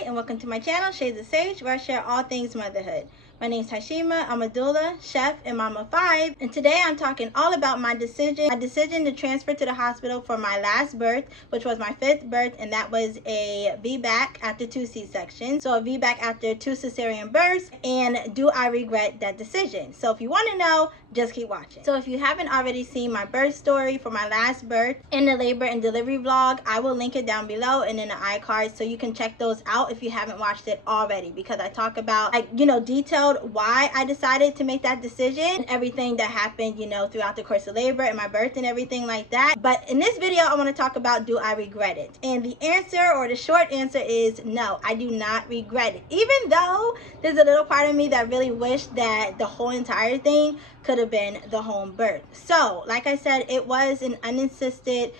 Hi, and welcome to my channel, Shades of Sage, where I share all things motherhood. My name is Hashima. I'm a doula, chef, and mama of 5. And today I'm talking all about my decision to transfer to the hospital for my last birth, which was my 5th birth, and that was a VBAC after 2 C-sections. So a VBAC after 2 cesarean births, and do I regret that decision? So if you want to know, just keep watching. So if you haven't already seen my birth story for my last birth in the labor and delivery vlog, I will link it down below and in the iCard so you can check those out if you haven't watched it already, because I talk about, detailed why I decided to make that decision and everything that happened, throughout the course of labor and my birth and everything like that. But in this video, I want to talk about, do I regret it? And the answer, or the short answer, is no, I do not regret it. Even though there's a little part of me that really wished that the whole entire thing could have been the home birth. So like I said, it was an unassisted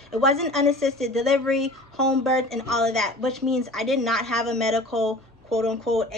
delivery, home birth, and all of that, which means I did not have a medical, quote unquote,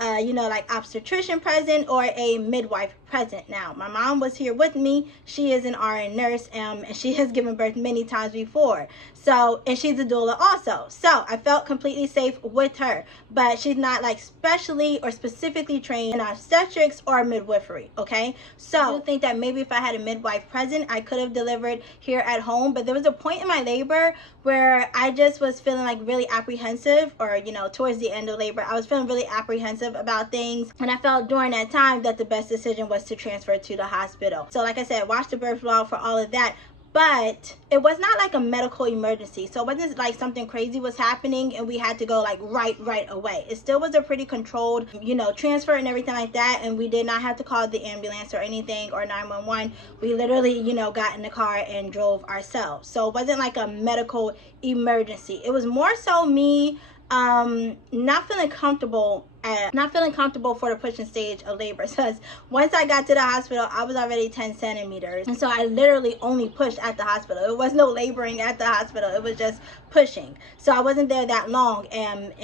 obstetrician present or a midwife present. Now, my mom was here with me. She is an RN nurse, and she has given birth many times before. So, and she's a doula also. So I felt completely safe with her, but she's not specially or specifically trained in obstetrics or midwifery. Okay. So I think that maybe if I had a midwife present, I could have delivered here at home. But there was a point in my labor where I just was feeling really apprehensive, or, towards the end of labor, I was feeling really apprehensive about things. And I felt during that time that the best decision was to transfer to the hospital. So like I said, watch the birth vlog for all of that. But it was not like a medical emergency. So it wasn't like something crazy was happening and we had to go right away. It still was a pretty controlled, transfer and everything like that. And we did not have to call the ambulance or anything, or 911. We literally, got in the car and drove ourselves. So it wasn't like a medical emergency. It was more so me not feeling comfortable for the pushing stage of labor. Because once I got to the hospital, I was already 10 centimeters, and so I literally only pushed at the hospital. It was no laboring at the hospital, it was just pushing. So I wasn't there that long, and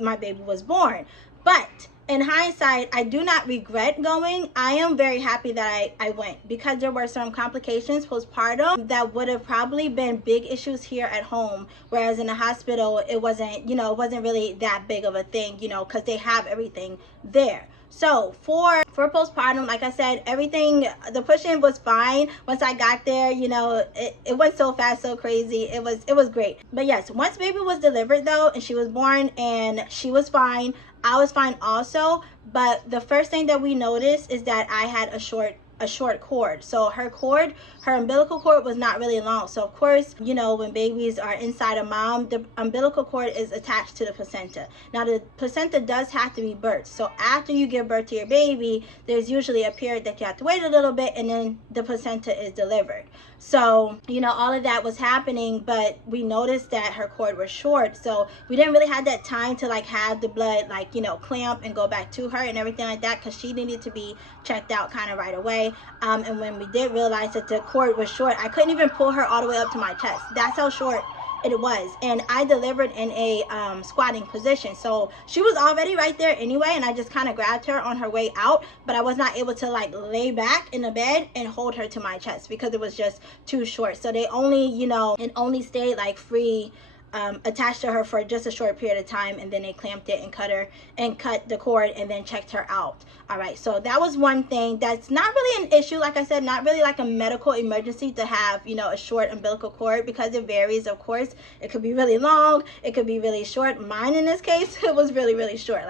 my baby was born. But in hindsight, I do not regret going. I am very happy that I went, because there were some complications postpartum that would have probably been big issues here at home, whereas in the hospital it wasn't, it wasn't really that big of a thing, because they have everything there. So for postpartum, like I said, everything, the pushing was fine. Once I got there, it went so fast, so crazy. It was great. But yes, once baby was delivered though, and she was born and she was fine, I was fine also. But the first thing that we noticed is that I had a short cord. So her umbilical cord was not really long. So of course, when babies are inside a mom, the umbilical cord is attached to the placenta. Now the placenta does have to be birthed. So after you give birth to your baby, there's usually a period that you have to wait a little bit, and then the placenta is delivered. So, all of that was happening, but we noticed that her cord was short. So we didn't really have that time to have the blood, clamp and go back to her and everything like that, because she needed to be checked out kind of right away. And when we did realize that the cord was short, I couldn't even pull her all the way up to my chest. That's how short it was. And I delivered in a squatting position, so she was already right there anyway, and I just kind of grabbed her on her way out, but I was not able to lay back in the bed and hold her to my chest because it was just too short. So they only only stayed free attached to her for just a short period of time, and then they clamped it and cut the cord and then checked her out. All right, so that was one thing that's not really an issue. Like I said, not really like a medical emergency to have a short umbilical cord, because it varies. Of course, it could be really long, it could be really short. Mine in this case, it was really short.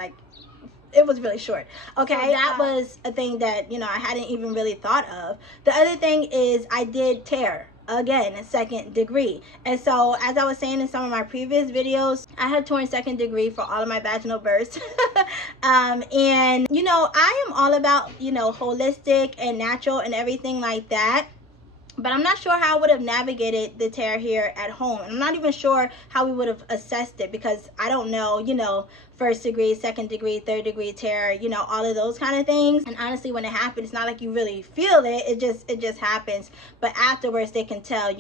It was really short. Okay, so that was a thing that I hadn't even really thought of. The other thing is I did tear, again, a 2nd degree. And so, as I was saying in some of my previous videos, I had torn 2nd degree for all of my vaginal births. And I am all about holistic and natural and everything like that. But I'm not sure how I would have navigated the tear here at home. And I'm not even sure how we would have assessed it, because I don't know, 1st degree, 2nd degree, 3rd degree tear, all of those kind of things. And honestly, when it happens, it's not like you really feel it. It just happens. But afterwards, they can tell,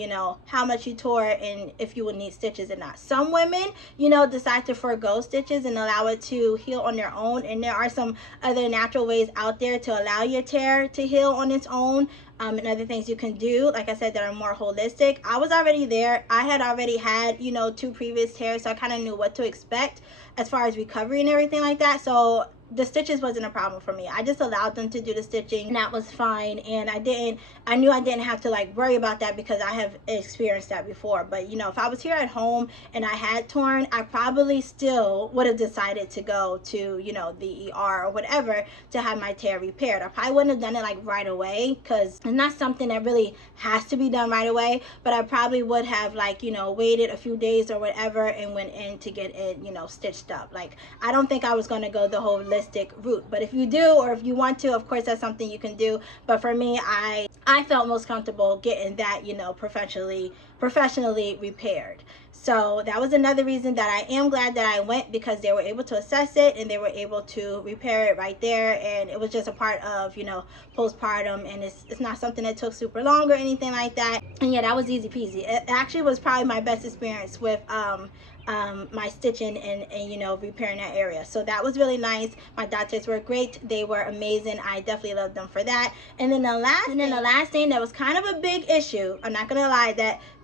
how much you tore and if you will need stitches or not. Some women, decide to forego stitches and allow it to heal on their own. And there are some other natural ways out there to allow your tear to heal on its own. and other things you can do, like I said, that are more holistic. I was already there. I had already had, you know, 2 previous tears, so I kind of knew what to expect as far as recovery and everything like that. So the stitches wasn't a problem for me. I just allowed them to do the stitching, and that was fine. And I knew I didn't have to like worry about that because I have experienced that before. But you know, if I was here at home and I had torn, I probably still would have decided to go to, you know, the ER or whatever to have my tear repaired. I probably wouldn't have done it like right away, because it's not something that really has to be done right away, but I probably would have, like, you know, waited a few days or whatever and went in to get it, you know, stitched up. Like, I don't think I was going to go the holistic route, but if you do, or if you want to, of course that's something you can do. But for me, I felt most comfortable getting that, you know, professionally repaired. So that was another reason that I am glad that I went, because they were able to assess it and they were able to repair it right there. And it was just a part of, you know, postpartum, and it's not something that took super long or anything like that. And yeah, that was easy peasy. It actually was probably my best experience with my stitching and you know, repairing that area. So that was really nice. My doctors were great. They were amazing. I definitely loved them for that. And then the last thing that was kind of a big issue, I'm not gonna lie,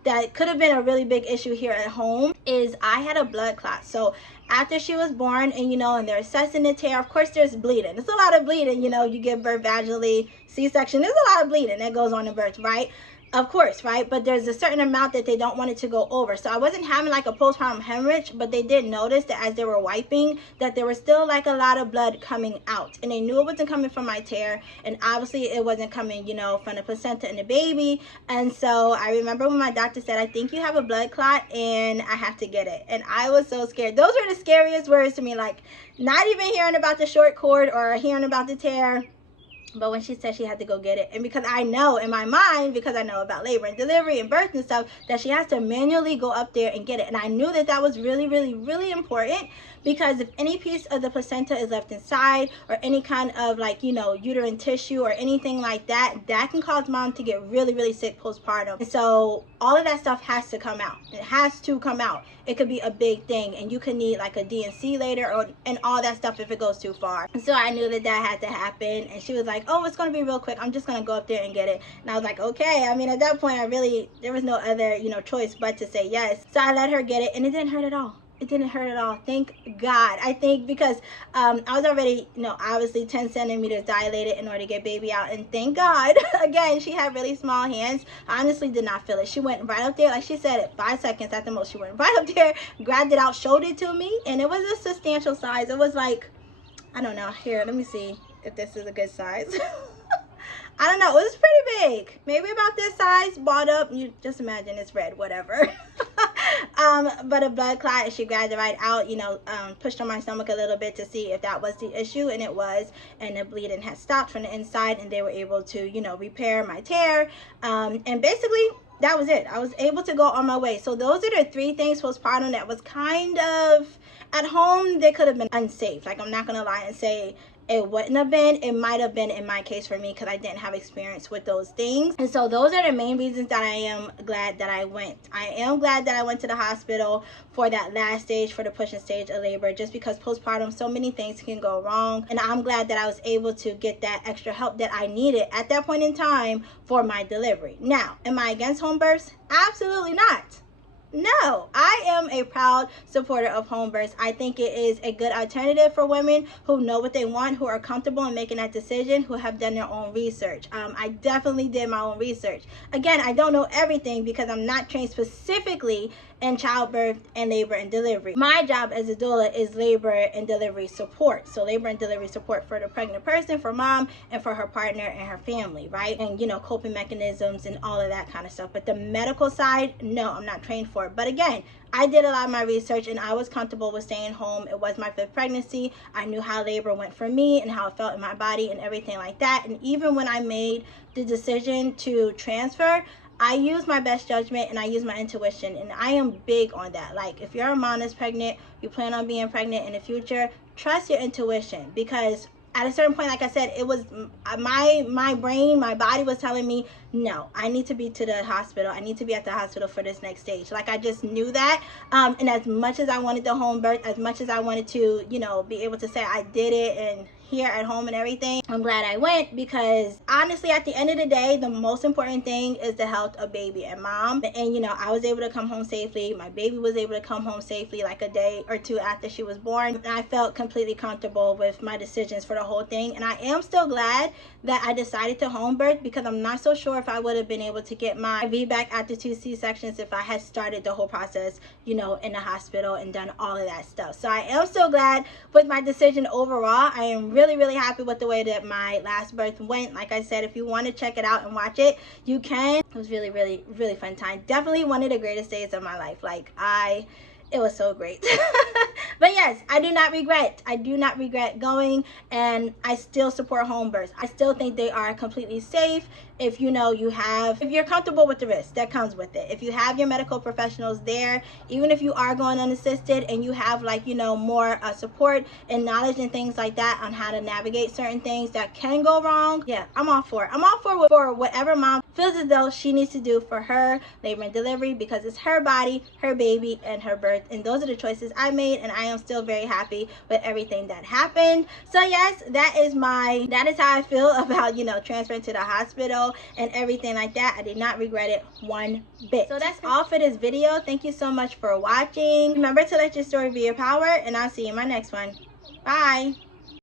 that could have been a really big issue here at home, is I had a blood clot. So after she was born, and you know, and they're assessing the tear, of course there's bleeding. There's a lot of bleeding, you know, you give birth vaginally, C-section, there's a lot of bleeding that goes on in birth, right? Of course, right? But there's a certain amount that they don't want it to go over. So I wasn't having like a postpartum hemorrhage, but they did notice that as they were wiping, that there was still like a lot of blood coming out. And they knew it wasn't coming from my tear. And obviously it wasn't coming, you know, from the placenta and the baby. And so I remember when my doctor said, I think you have a blood clot and I have to get it. And I was so scared. Those were the scariest words to me. Like, not even hearing about the short cord or hearing about the tear. But when she said she had to go get it, and because I know in my mind, because I know about labor and delivery and birth and stuff, that she has to manually go up there and get it. And I knew that that was really, really, really important, because if any piece of the placenta is left inside, or any kind of, like, you know, uterine tissue or anything like that, that can cause mom to get really, really sick postpartum. And so all of that stuff has to come out. It has to come out. It could be a big thing, and you could need like a D&C later, and all that stuff if it goes too far. And so I knew that that had to happen. And she was like, oh, it's going to be real quick. I'm just going to go up there and get it. And I was like, okay. I mean, at that point, there was no other, you know, choice but to say yes. So I let her get it, and it didn't hurt at all. It didn't hurt at all. Thank God. I think because I was already, you know, obviously 10 centimeters dilated in order to get baby out. And thank God, again, she had really small hands. I honestly did not feel it. She went right up there, like she said, 5 seconds at the most. She went right up there, grabbed it out, showed it to me. And it was a substantial size. It was like, I don't know. Here, let me see if this is a good size. I don't know. It was pretty big. Maybe about this size, balled up. You just imagine it's red, whatever. But a blood clot, and she grabbed it right out, you know, pushed on my stomach a little bit to see if that was the issue, and it was. And the bleeding had stopped from the inside, and they were able to, you know, repair my tear. And basically, that was it. I was able to go on my way. So those are the 3 things postpartum that was kind of, at home, they could have been unsafe. Like, I'm not going to lie and say it wouldn't have been. It might have been in my case for me, because I didn't have experience with those things. And so those are the main reasons that I am glad that I went. I am glad that I went to the hospital for that last stage, for the pushing stage of labor, just because postpartum, so many things can go wrong. And I'm glad that I was able to get that extra help that I needed at that point in time for my delivery. Now, am I against home births? Absolutely not. No, I am a proud supporter of home births. I think it is a good alternative for women who know what they want, who are comfortable in making that decision, who have done their own research. I definitely did my own research. Again, I don't know everything because I'm not trained specifically in childbirth and labor and delivery. My job as a doula is labor and delivery support. So labor and delivery support for the pregnant person, for mom, and for her partner and her family, right? And, you know, coping mechanisms and all of that kind of stuff. But the medical side, no, I'm not trained for it. But again, I did a lot of my research, and I was comfortable with staying home. It was my 5th pregnancy. I knew how labor went for me and how it felt in my body and everything like that. And even when I made the decision to transfer, I use my best judgment and I use my intuition, and I am big on that. Like, if you're a mom that's pregnant, you plan on being pregnant in the future, trust your intuition, because at a certain point, like I said, it was my brain, my body was telling me, no, I need to be to the hospital. I need to be at the hospital for this next stage. Like, I just knew that. And as much as I wanted the home birth, as much as I wanted to, you know, be able to say I did it and here at home and everything, I'm glad I went, because honestly, at the end of the day, the most important thing is the health of baby and mom. And you know, I was able to come home safely. My baby was able to come home safely like a day or two after she was born. And I felt completely comfortable with my decisions for the whole thing. And I am still glad that I decided to home birth, because I'm not so sure if I would have been able to get my VBAC after 2 C-sections if I had started the whole process, you know, in the hospital and done all of that stuff. So I am still glad with my decision overall. I am really, really happy with the way that my last birth went. Like I said, if you want to check it out and watch it, you can. It was really, really, really fun time. Definitely one of the greatest days of my life. Like, it was so great. But yes, I do not regret going, and I still support home births. I still think they are completely safe if you know if you're comfortable with the risk that comes with it. If you have your medical professionals there, even if you are going unassisted and you have, like, you know, more support and knowledge and things like that on how to navigate certain things that can go wrong. Yeah, I'm all for it. I'm all for whatever mom feels as though she needs to do for her labor and delivery, because it's her body, her baby, and her birth. And those are the choices I made, and I am still very happy with everything that happened. So yes, that is how I feel about, you know, transferring to the hospital and everything like that. I did not regret it one bit. So that's all for this video. Thank you so much for watching. Remember to let your story be your power, and I'll see you in my next one. Bye.